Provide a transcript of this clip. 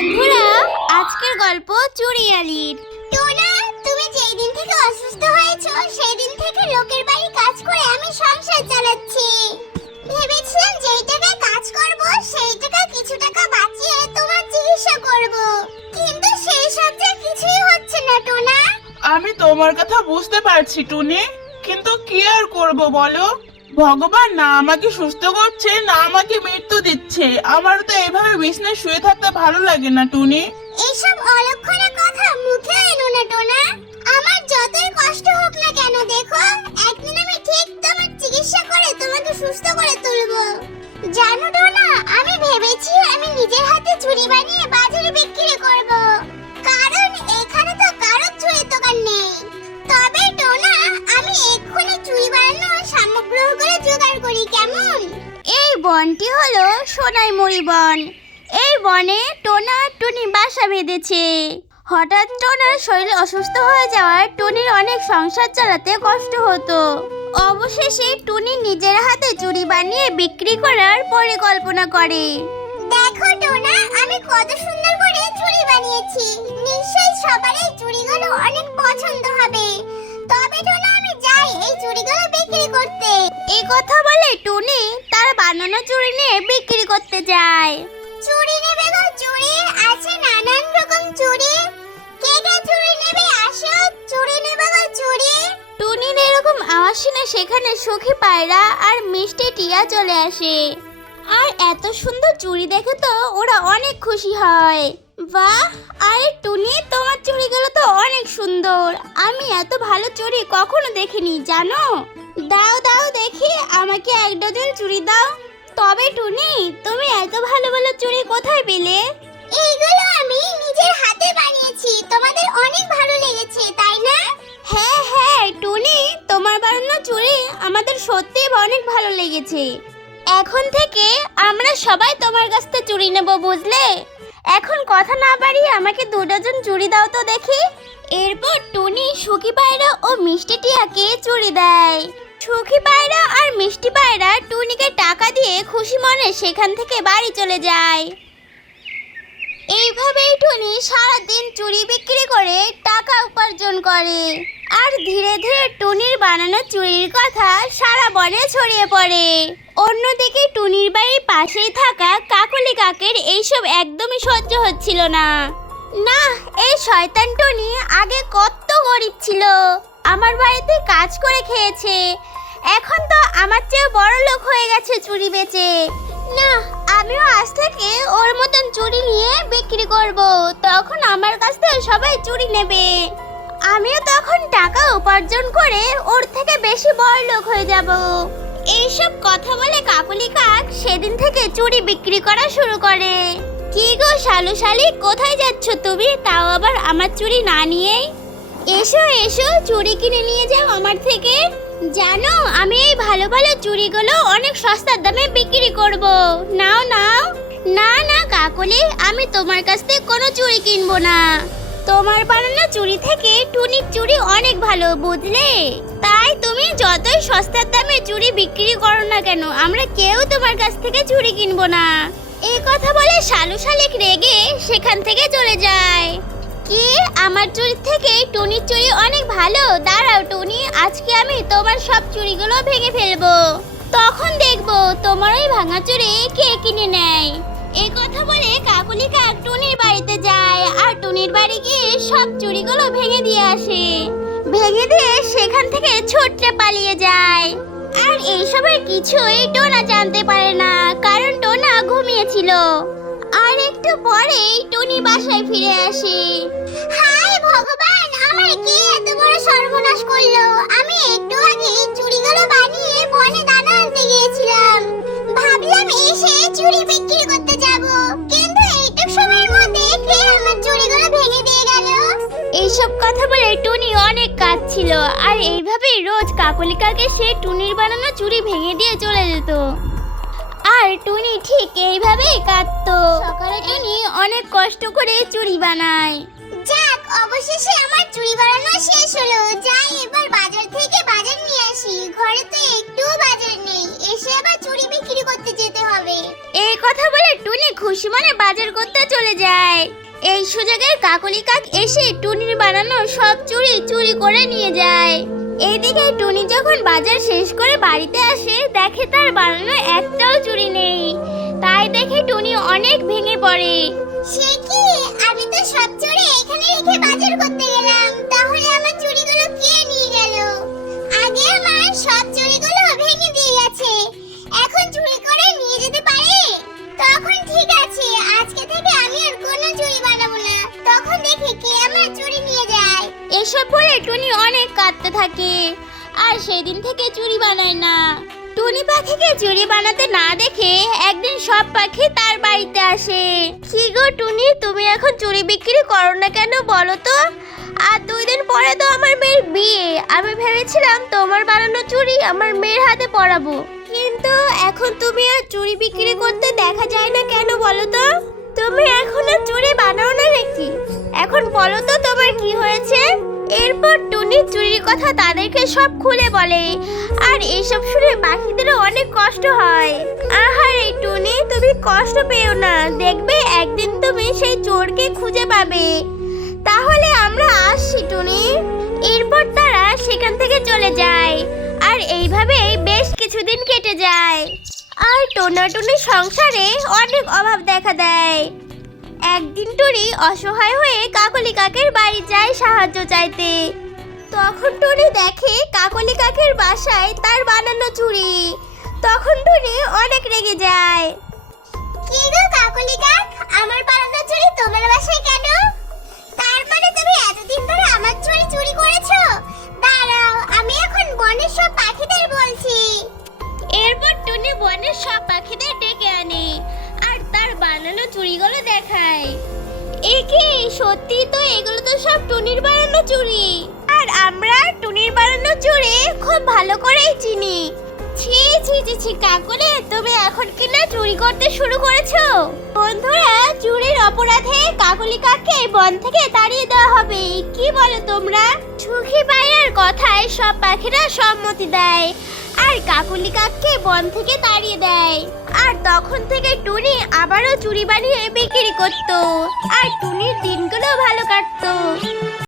বন্ধুরা, আজকের গল্প চুড়িয়ালির। টোনা, তুমি যেই দিন থেকে অসুস্থ হয়েছো সেই দিন থেকে লোকের বাড়ি কাজ করে আমি সংসার চালাচ্ছি। ভেবেছিলাম যেই টাকায় কাজ করব সেই টাকা কিছু টাকা বাঁচিয়ে তোমার চিকিৎসা করব, কিন্তু সেই সব যে কিছুই হচ্ছে না টোনা। আমি তোমার কথা বুঝতে পারছি টুনি, কিন্তু কি আর করব বলো? ভগবান না আমাকে সুস্থ করছে না আমাকে মৃত্যু দিচ্ছে। আমার তো এভাবে বিছানায় শুয়ে থাকতে ভালো লাগে না টুনি। এইসব অলক্ষণে কথা মুখে এনো না টোনা। আমার যতই কষ্ট হোক না কেন, দেখো একদিন আমি ঠিক তোমার চিকিৎসা করে তোমাকে সুস্থ করে তুলবো। জানো টোনা, আমি ভেবেছি আমি নিজের হাতে চুড়ি বানিয়ে বাজারে বিক্রি করব, কারণ এখানে তো কারোর চুড়ির দোকান নেই। তবে টোনা, আমি এক্ষুনি চুড়ি বানানোর সামগ্রীগুলো জোগাড় করি, কেমন? এই বনটি হলো সোনাইমুড়ি বন। এই বনে টোনা আর টুনি বাসা বেঁধেছে। হঠাৎ টোনার শরীর অসুস্থ হয়ে যাওয়ায় টুনির অনেক সংসার চালাতে কষ্ট হতো। অবশেষে টুনি নিজের হাতে চুড়ি বানিয়ে বিক্রি করার পরিকল্পনা করে। দেখো টোনা, আমি কত সুন্দর করে চুড়ি বানিয়েছি। নিশ্চয়ই সবার এই চুড়িগুলো অনেক পছন্দ হবে। তবে টোনা, আমি যাই এই চুড়িগুলো বিক্রি করতে। এই কথা বলে টুনি তার বানানো চুড়ি নিয়ে বিক্রি করতে যায়। চুড়ি নেবে গো চুড়ি, আছে নানান রকম চুড়ি। কে কে চুড়ি নেবে? আসো, চুড়ি নেবে গো চুড়ি। টুনির এরকম আওয়াজ শুনে সেখানে সুখী পায়রা আর মিষ্টি টিয়া চলে আসে। আর এত সুন্দর চুড়ি দেখে তো ওরা অনেক খুশি হয়। বাহ! আরে টুনি, তোমার চুড়িগুলো তো অনেক সুন্দর। আমি এত ভালো চুড়ি কখনো দেখিনি, জানো? দাও দাও দেখি, আমাকে এক ডজন চুড়ি দাও। তবে টুনি, তুমি এত ভালো ভালো চুড়ি কোথায় পেলে? এইগুলো আমি নিজের হাতে বানিয়েছি। তোমাদের অনেক ভালো লেগেছে, তাই না? হ্যাঁ হ্যাঁ টুনি, তোমার বানানো চুড়ি আমাদের সত্যি অনেক ভালো লেগেছে। এখন থেকে আমরা সবাই তোমার কাছ থেকে চুড়ি নেব, বুঝলে? এখন কথা না বাড়িয়ে আমাকে 2 ডজন চুড়ি দাও তো দেখি। এরপর টুনি সুখী পায়রা ও মিষ্টি টিয়াকে চুড়ি দেয়। সুখী পায়রা আর মিষ্টি পায়রা টুনিকে টাকা দিয়ে খুশি মনে সেখান থেকে বাড়ি চলে যায়। এইভাবেই টুনি সারাদিন চুড়ি বিক্রি করে টাকা উপার্জন করে। আর ধীরে ধীরে টুনির বানানো চুড়ির কথা সারা বনে ছড়িয়ে পড়ে। অন্যদিকে টুনির বাড়ির পাশেই থাকা কাকলি কাকের এইসব একদমই সহ্য হচ্ছিল না। না, এই শয়তান টুনি আগে কত গরিব ছিল, আমার বাড়িতে কাজ করে খেয়েছে, এখন তো আমার চেয়ে বড় লোক হয়ে গেছে চুড়ি বেচে। না, আমিও আজ থেকে ওর মতন চুড়ি নিয়ে বিক্রি করব, তখন আমার কাছ থেকে সবাই চুড়ি নেবে। আমিও তখন টাকা উপার্জন করে ওর থেকে বেশি বড় লোক হয়ে যাব। এইসব কথা বলে কাকলি কাক সেদিন থেকে চুড়ি বিক্রি করা শুরু করে। কি গো শালু শালিক, কোথায় যাচ্ছ তুমি, তাও আবার আমার চুড়ি না নিয়েই? এসো এসো, চুড়ি কিনে নিয়ে যাও আমার থেকে। জানো, আমি এই ভালো ভালো চুড়িগুলো অনেক সস্তার দামে বিক্রি করব। নাও নাও। না না কাকলি, আমি তোমার কাছ থেকে কোনো চুড়ি কিনবো না। তোমার বানানো চুড়ি থেকে টুনির চুড়ি অনেক ভালো, বুঝলে? তাই তুমি যতই সস্তার দামে চুড়ি বিক্রি করো না কেন, আমরা কেউ তোমার কাছ থেকে চুড়ি কিনবো না। এই কথা বলে শালু শালিক রেগে সেখান থেকে চলে যায়। কি, আমার চুড়ি থেকে টুনির চুড়ি অনেক ভালো? দাঁড়াও টুনি, আজকে আমি তোমার সব চুড়িগুলো ভেঙে ফেলবো, তখন দেখবো তোমার ওই ভাঙা চুড়ি কে কিনে নেয়। এই কথা বলে কাকলি কাক টুনির বাড়িতে যায় আর টুনির বাড়ি গিয়ে সব চুড়িগুলো ভেঙে দিয়ে আসে। ভেঙে দিয়ে সেখান থেকে ছুটতে পালিয়ে যায়। আর এইসবের কিছুই টোনা জানতে পারে না, কারণ টোনা ঘুমিয়েছিল। আর একটু পরেই টুনি বাসায় ফিরে আসে। হায় ভগবান, আমার কি এত বড় সর্বনাশ করলো! আমি একটু আগে চুড়িগুলো বানিয়ে বনে দানা আনতে গিয়েছিলাম। ভাবলাম এসে চুড়ি বিক্রি করতে যাব, কিন্তু এইটুক সময়ের মধ্যে কে আমার চুড়িগুলো ভেঙে দিয়ে গেল! এইসব কথা বলে টুনি অনেক কাঁদছিল। আর এইভাবেই রোজ কাকলি কাকে সে টুনির বানানো চুড়ি ভেঙে দিয়ে চলে যেত। আর টুনি ঠিক এইভাবেই কাঁদতো। সকালে টুনি অনেক কষ্ট করে চুড়ি বানায়। যাক, অবশেষে আমার চুড়ি বানানো শেষ হলো। যাই এবার বাজার থেকে বাজার নিয়ে আসি। ঘরে তো একটুও বাজার নেই, এসে আবার চুড়ি বিক্রি করতে যেতে হবে। এই কথা বলে টুনি খুশি মনে বাজার করতে চলে যায়। এই সুযোগে কাকলি কাক এসে টুনির বানানো সব চুড়ি চুরি করে নিয়ে যায়। এইদিকে টুনি যখন বাজার শেষ করে বাড়িতে আসে দেখে তার বানানো একটাও চুড়ি নেই। তাই দেখে টুনি অনেক ভেঙে পড়ে। সে কি, আমি তো সব চুড়ি এখানে রেখে বাজার করতে গেলাম, তাহলে আমার চুড়িগুলো কে নিয়ে গেল? আগে আমার সব চুড়িগুলো ভেঙে দিয়ে গেছে, এখন চুরি করে নিয়ে যেতে পারে? তখন ঠিক আছে, আজকে থেকে আমি আর কোনো চুড়ি বানাবো না, তখন দেখি কে আমার চুড়ি নিয়ে যায়। এসব বলে টুনি অনেক কাঁদতে থাকে আর সেদিন থেকে চুড়ি বানায় না। টুনি পাখিকে চুড়ি বানাতে না দেখে একদিন সব পাখি তার বাড়িতে আসে। কি গো টুনি, তুমি এখন চুড়ি বিক্রি করো না কেন বলো তো? আর 2 দিন পরে তো আমার মেয়ের বিয়ে, আমি ভেবেছিলাম তোমার বানানো চুড়ি আমার মেয়ের হাতে পরাবো, কিন্তু এখন তুমি আর চুড়ি বিক্রি করতে দেখা যায় না কেন বলো তো? তুমি এখন আর চুড়ি বানাও না নাকি? এখন বলো তো তোমার কি হয়েছে? এরপর টুনি চুরির কথা তাদেরকে সব খুলে বলে, আর এসব শুনে পাখিদেরও অনেক কষ্ট হয়। আহারে টুনি, তুমি কষ্ট পেও না, দেখবে একদিন তুমি সেই চোরকে খুঁজে পাবে। তাহলে আমরা আসছি টুনি। এরপর তারা সেখান থেকে চলে যায় আর এইভাবেই বেশ কিছুদিন কেটে যায়। আর টোনাটুনির সংসারে অনেক অভাব দেখা দেয়। একদিন টুনি অসহায় হয়ে কাকলি কাকের বাড়ি যায় সাহায্য চাইতে। তখন টুনি দেখে কাকলি কাকের বাসায় তার বানানো চুড়ি। তখন টুনি অনেক রেগে যায়। কি গো কাকলি কাক, আমার বানানো চুড়ি তোমার বাসায় কেন? তার মানে তুমি এতদিন ধরে আমার চুড়ি চুরি করেছো? দাঁড়াও, আমি এখন বনের সব পাখিদের বলছি। এরপর টুনি বনের সব পাখিদের ডেকে আনে আর তার বানানো চুড়িগুলো দেখায়। এ কি, সত্যি তো এগুলো তো সব টুনির বানানো চুড়ি, আর আমরা টুনির বানানো চুড়ি খুব ভালো করেই চিনি। ছি ছি ছি ছি কাকুরে, তুমি এখন কিনা চুরি করতে শুরু করেছো? বন্ধুরা, চুরির অপরাধে কাকলি কাককে বন থেকে তাড়িয়ে দেওয়া হবে, কি বলো তোমরা? সুখী পায়রার কথায় সব পাখিরা সম্মতি দেয় আর কাকলি কাককে বন থেকে তাড়িয়ে দেয়। আর তখন থেকে টুনি আবারও চুরি বানিয়ে বিক্রি করতো আর টুনির দিনগুলো ভালো কাটতো।